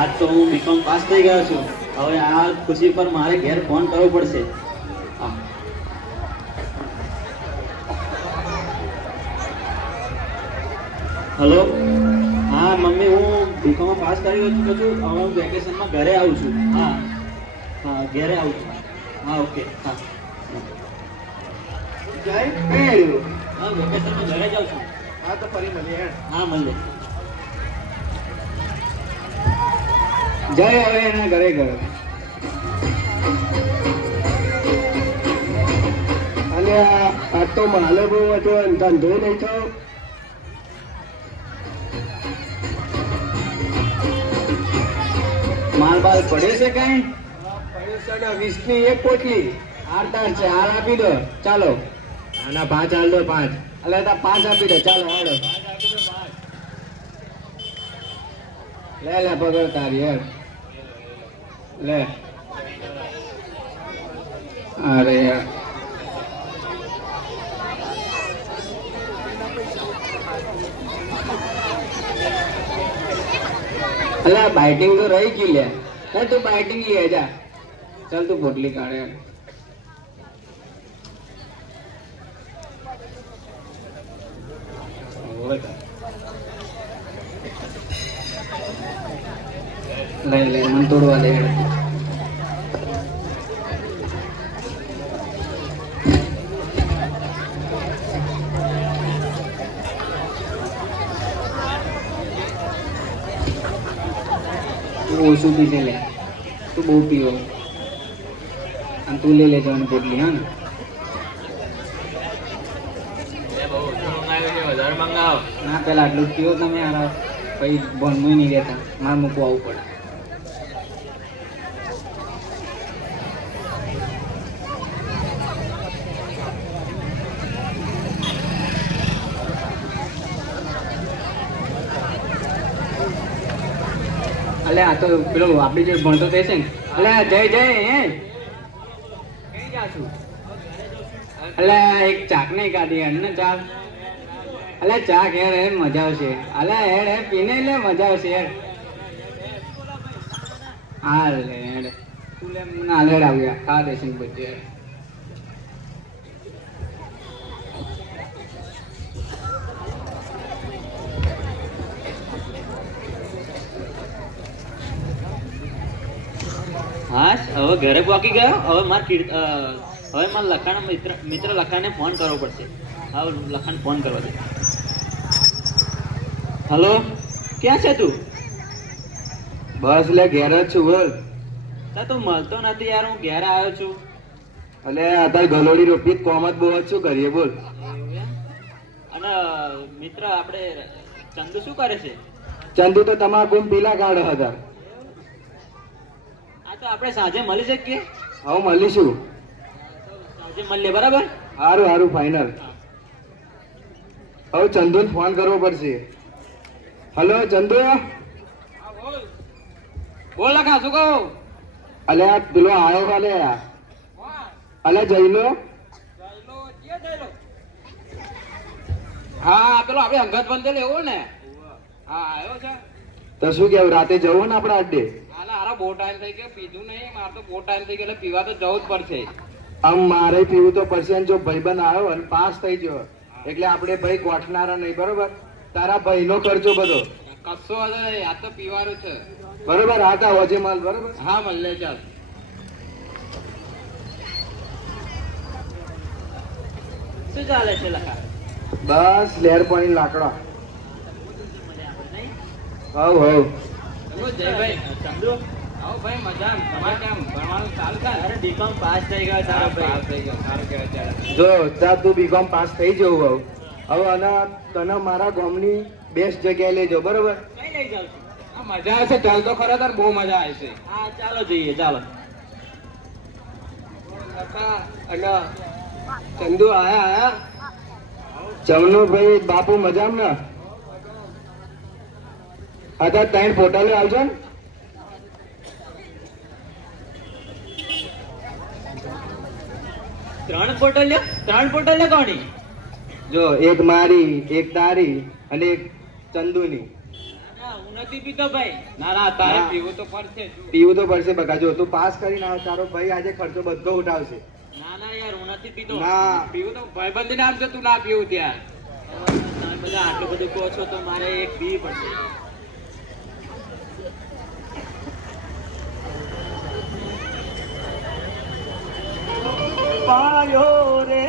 આજ તો હું બીકોમ પાસ થઈ ગયો છું. હવે આ ખુશી પર મારે ઘેર ફોન કરવો પડશે. હા. હલો. હા મમ્મી, હું બીકોમ પાસ કરી ચૂક્યો છું. હવે હું વેકેશનમાં ઘરે આવું છું. હા હા, ઘરે આવું છું. હા ઓકે. હા જય ભીડ. હા, વેકેશનમાં ઘરે જાઉં છું. હા તો ફરી મળીએ. હા મળીએ. જય હવે એના ઘરે ગયો અને આ તો માલો બહુ હતો અને ધંધો નહીં થયો. માલ બાલ પડ્યો છે કઈ? પડ્યો છે 20 ની એક પોટલી. આરતાર છે, હાલ આપી દો. ચાલો આના 5 હાલ દો. 5 એટલે તો 5 આપી દો. ચાલો હાલો. લે લે પકડ તારી હેર લે. અરે યાર, અલા બાઇટિંગ તો રહી ગઈ લે. હે તું બાઇટિંગ લે જા. ચાલ તું પોટલી કાઢે. લઈ લે, મને તોડવા દે. તું ઓછું પીશે લે, તું બહુ પીવો. અને તું લઈ લેજો અને પોટલી. હા ને વધારે મંગાવો ના, પેલા આટલું જ પીવો તમે. યાર પછી ભણવું નહીં રહેતા. મારે મૂકવું આવવું પડે. અલે આ તો પેલો આપડી જે ભણતો તે છે ને. અલે જય જય હે કઈ જા છું? અલે એક ચાક નહીં કાઢી યાર ને ચાલ. અલે ચા ઘેર હે, મજા આવશે. અલે હેડ હે પીને લે, મજા આવશે યાર. હા લે હેડ તું લે. મને હાલેડ આવ્યા ખા દેશે ને બધું યાર. હા, હવે ઘરે પહોંચી ગયો. હવે મારે લખાણ મિત્ર લખાણને ફોન કરવો પડશે. હવે લખાણ ફોન કરવા દે. હલો, ક્યાં છે તું? બસ લે ઘેર જ છું. બોલ. તું મળતો નથી યાર. હું ઘેર આવ્યો છું. અલે અત્યારે ગલોડી રોપી કોમ જ બહુ જ. શું કરીએ બોલ. એવું એમ? અને મિત્ર આપણે ચંદુ શું કરે છે? ચંદુ તો તમાકુ પીલા કાઢ હતા. આ તો આપણે સાંજે મળી શકીએ. હવે મળીશું. સાંજે મળીએ, બરાબર? સારું સારું, ફાઈનલ. હવે ચંદુ ફોન કરવો પડશે. હલો ચંદુ. બોલ લખા, શું કહું? અલે આ પેલો આવ્યો કાલે. અલે જઈલો. હા, પેલો આપણે અંગત બંધેલો એવો ને. હા, આવ્યો છે. તો શું કેવું, રાતે જવું ને આપણે અડ્ડે? હારા બહુ ટાઈમ થઈ ગયો, પીધું નહીં. મારે તો બહુ ટાઈમ થઈ ગયો એટલે પીવા તો જવું જ પડશે. આમ મારે પીવું તો પડશે. અને જો ભાઈબંધ આવ્યો અને પાસ થઈ ગયો એટલે આપણે ભાઈ ગોઠનારા નહીં, બરોબર? તારા ભાઈનો ખર્ચો બધો. કશો નહીં, આ તો પીવાનું છે. બરોબર. આતા હોજે માલ. બરોબર. હા, મળે. ચાલ. શું ચાલે છે લખા? બસ લેર પાણી લાકડા. હવ હવ. જયભાઈ, ચંદુ આવો ભાઈ. મજા. તમારે કેમ ભણવાનું ચાલુ છે? અરે બીકોમ પાસ થઈ ગયો તારો ભાઈ. પાસ થઈ ગયો, સારું કહેવાય. જો તા તું બીકોમ પાસ થઈ જવું. હવે અને તને મારા ગામની બેસ્ટ જગ્યાએ લઈ જાઓ, બરોબર? કઈ લઈ જાવ છું? હા, મજા આવશે. ચાલ તો ખરો, તાર બહુ મજા આવશે. હા, ચાલો જઈએ. ચાલો. અને ચંદુ આયા. ચમનુ ભાઈ બાપુ મજામ ને? અત્યારે 3 ફોટા લે આવજો ને. ત્રણ બોટલ લે કોની? જો એક મારી, એક તારી અને એક ચંદુની. હું હું નથી પીતો ભાઈ. ના ના તારે હા. પીવું તો પડશે પીવું તો પડશે બકા. જો તું પાસ કરીને આવે તારો ભાઈ આજે ખર્ચો બધો ઉઠાવશે. ના ના યાર હું નથી પીતો. ના પીવું તો ભાઈબંધી નામ છે તું ના પીવું ત્યાં તમે બધા આટલું બધું કહો છો તો મારે એક પીવી પડશે. પાયો રે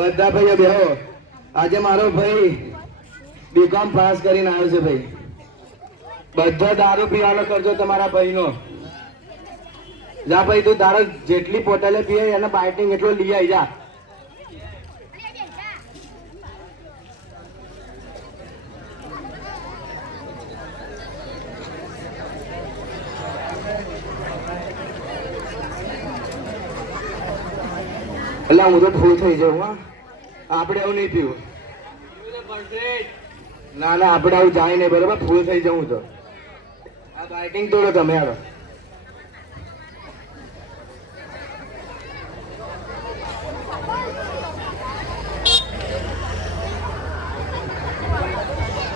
બધા ભાઈઓ બેહો. આજે મારો ભાઈ બીકોમ પાસ કરીને આવ્યો છે ભાઈ. બધો દારૂ પીવાનો ખર્ચો તમારા ભાઈનો. જા ભાઈ તું તારો જેટલી પોટલે પીએ એને બાઇટિંગ એટલો લઈ આવી જા. એટલે હું તો ફૂલ થઈ જાઉં. હા આપણે એવું નહીં પીવું. ના ના આપણે આવું જાય નહીં બરોબર. ફૂલ થઈ જાઉં તો આ બાઇટિંગ તોડો તમે હવે.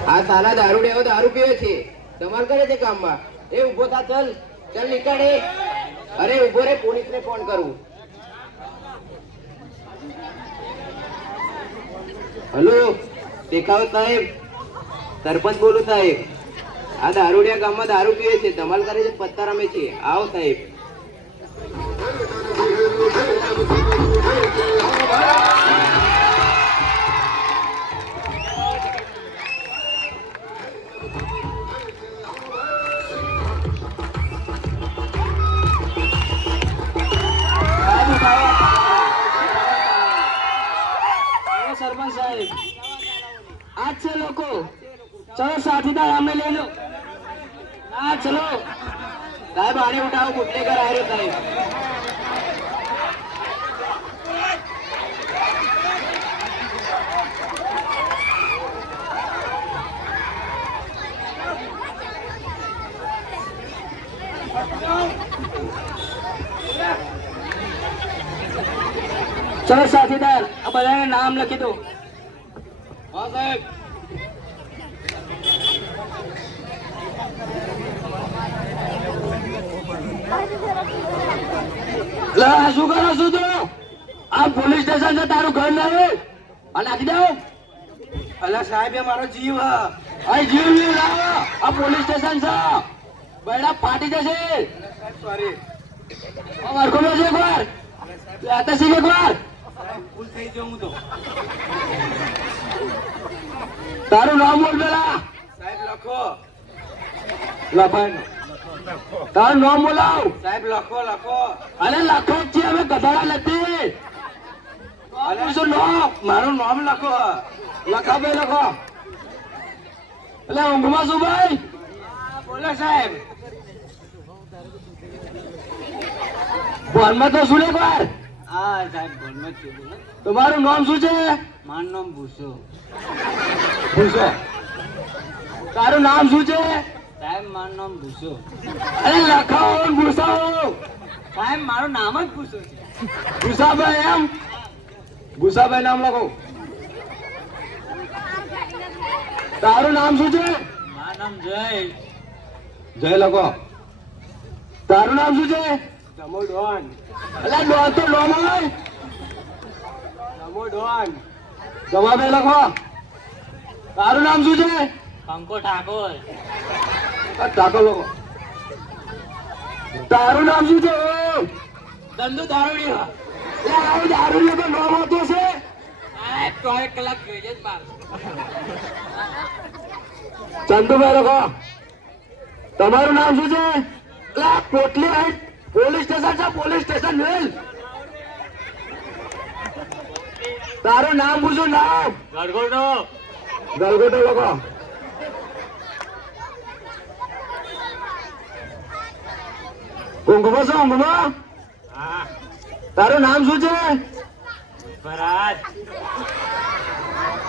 આ સાલા દારૂ લેવો દારૂ પીવે છે. ધમાલ કરે છે કામમાં. એ ઉભો થા, ચલ ચલ નીકળે. અરે ઉભો રે, પોલીસને ફોન કરું. હલો શેખાવત સાહેબ, સરપંચ બોલું સાહેબ. આ દારૂડિયા ગામમાં દારૂ પીવે છે, ધમાલ કરે છે, પત્તા રમે છે. આવો સાહેબ. સરપંચ સાહેબ આજ છે લોકો. ચલો સાથીદાર અમે લઈ લો. હા ચલો સાહેબ આને ઉઠાવો, બુટલેગર આવ્યો સાહેબ. ચલો સાથીદાર આ બધાને નામ લખી દો. હા સાહેબ શું કરો છું તું? આ પોલીસ સ્ટેશન છે, તારું ઘર નહીં. આ નાખી દઉં. અલા સાહેબ એ મારો જીવ હ. અહીં જીવ જીવ લાવો. આ પોલીસ સ્ટેશન છે, બૈડા ફાટી જશે. સોરી વરખો છે એકવાર લેતા શીખ એકવાર. ફૂલ થઈ જાઉં હું તો. તારું નામ બોલ પેલા. સાહેબ લખો. લખાય. તારું નામ બોલાવ. સાહેબ લખો લખો. અરે લખો જ છે, અમે ગધાડા નથી. અરે શું નામ? મારું નામ લખો. લખા ભાઈ લખો. એટલે ઊંઘમાં શું ભાઈ? બોલો સાહેબ. ભણમાં તો શું એકવાર. હા સાહેબ, ઘરમાં જ છે. તમારું નામ શું છે? મારું નામ ભૂસો. ભૂસો. તારું નામ શું છે? સાહેબ મારું નામ ભૂસો. અરે લખાવો ને ભૂસાવો. સાહેબ મારું નામ જ ભૂસો છે. ભૂસાભાઈ એમ. ભૂસાભાઈ નામ લખો. તારું નામ શું છે? મારું નામ જય. જય લખો. તારું નામ શું છે? નમો ડોન. અલા ડોન તો ડોન હોય. નમો ડોન. જવાબે લખો. તારું નામ શું છે? પંકો ઠાકોર. ટાકો લખો. તારું નામ શું છે? ધંધો દારૂડિયો. આવું દારૂ તો નામ હોતો છે. સાહેબ 3 કલાક જોઈએ જ બાર. ચંદુભાઈ લખો. તમારું નામ શું છે? પોટલી પોલીસ સ્ટેશન છે, પોલીસ સ્ટેશન વેલ. તારું નામ પૂછું, નામ. ગરગોટો. ગલગોટો લોકો. ઊંઘમાં છો, ઊંઘમાં? હા. તારું નામ શું છે? પરાજ.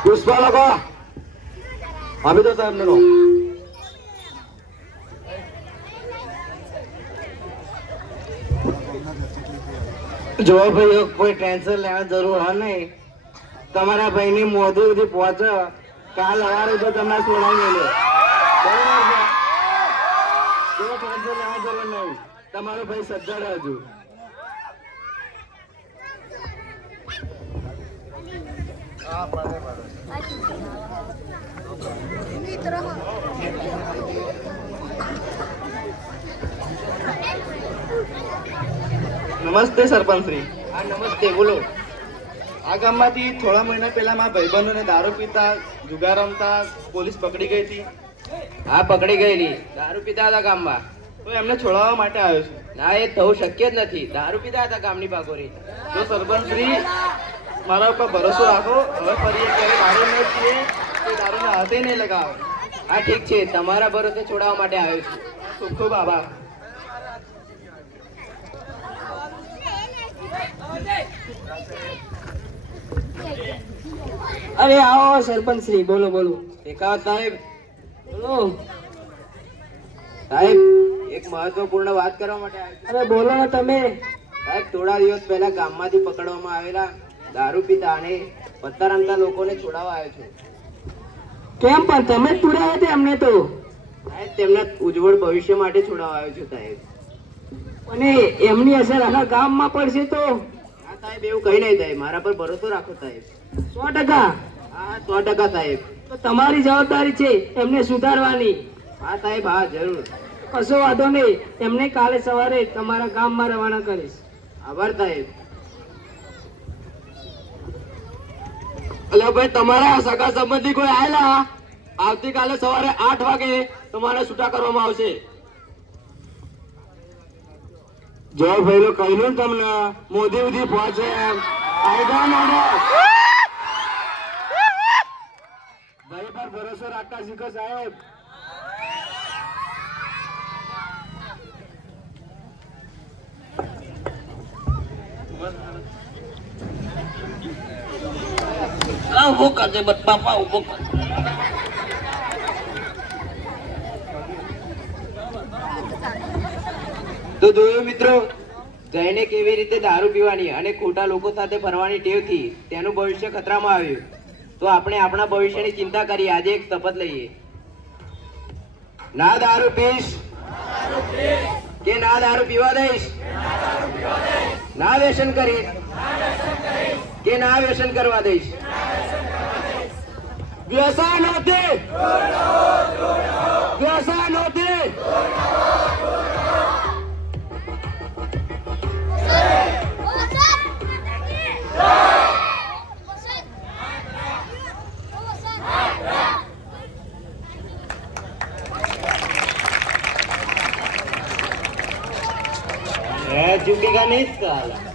પુષ્પા લોકો. આપી દો સાહેબ નો. જો ભાઈ કોઈ ટેન્શન લેવા જરૂર હોય નહીં. તમારા ભાઈ ની મોઢું સુધી પહોંચો, કાલ સવારે તો તમને છોડાવી લે. બરાબર છે? કોઈ ટેન્શન લેવા જરૂર નહીં. તમારો ભાઈ સજ્જડ હજુ. નમસ્તે સરપંચ શ્રી. હા નમસ્તે, બોલો. આ ગામમાંથી થોડા મહિના પહેલા મારા ભાઈબંધોને દારૂ પીતા, જુગાર રમતા પોલીસ પકડી ગઈ હતી. હા પકડી ગયેલી, દારૂ પીતા હતા ગામમાં. તો એમને છોડાવવા માટે આવ્યો છું. ના એ થવું શક્ય જ નથી, દારૂ પીતા હતા ગામની પાકોરી. તો સરપંચ શ્રી મારા ઉપર ભરોસો રાખો. હવે ફરી ક્યારે દારૂ નહીં પીએ કે દારૂના હાથે નહીં લગાવે. હા ઠીક છે, તમારા ભરોસે છોડાવવા માટે આવ્યો છું. ખૂબ ખૂબ આભાર. અરે આવો સરપંચ શ્રી, બોલો બોલો. શેખાવત સાહેબ, બોલો. સાહેબ એક મહત્વપૂર્ણ વાત કરવા માટે આવ્યો છું. અરે બોલો ને તમે. સાહેબ થોડા દિવસ પહેલા ગામમાંથી પકડવામાં આવેલા દારૂ પીતા અને પત્તા રમતા લોકોને છોડાવવા આવ્યો છું. કેમ પણ તમે જ પુરાયા હતા એમને તો. સાહેબ તેમના ઉજ્જવળ ભવિષ્ય માટે છોડાવવા આવ્યો છું સાહેબ. અને એમની અસર આખા ગામમાં પડશે તો હા સાહેબ એવું કઈ નહીં થાય, મારા પર ભરોસો રાખો સાહેબ. 100%. હા 100% સાહેબ. તો તમારી જવાબદારી છે એમને સુધારવાની. હા સાહેબ, હા જરૂર. કશો વાંધો નહીં, એમને કાલે સવારે તમારા ગામમાં રવાના કરીશ. આભાર સાહેબ. અલ્યા ભાઈ, તમારા સગા સંબંધી કોઈ આયેલા? આવતીકાલે સવારે 8 વાગે તમારે છૂટા કરવામાં આવશે. જો ભાઈ કહ્યું ને તમને, મોદી સુધી પહોંચે એમ. આઈ જાઓ મોડો. ભાઈ પર ભરોસો રાખતા શીખો સાહેબ. ઉભો કરજે બાપા, ઉભો કર. તો જોયું મિત્રો, જઈને કેવી રીતે દારૂ પીવાની અને ખોટા લોકો સાથે ફરવાની ટેવથી તેનું ભવિષ્ય ખતરામાં આવ્યું. તો આપણે આપણા ભવિષ્યની ચિંતા કરીએ. આજે એક શપથ લઈએ. ના દારૂ પીશ કે ના દારૂ પીવા દઈશ. ના વ્યસન કરીશ કે ના વ્યસન કરવા દઈશ. વ્યસન નથી, વ્યસન નથી. झुकेगा नहीं साला.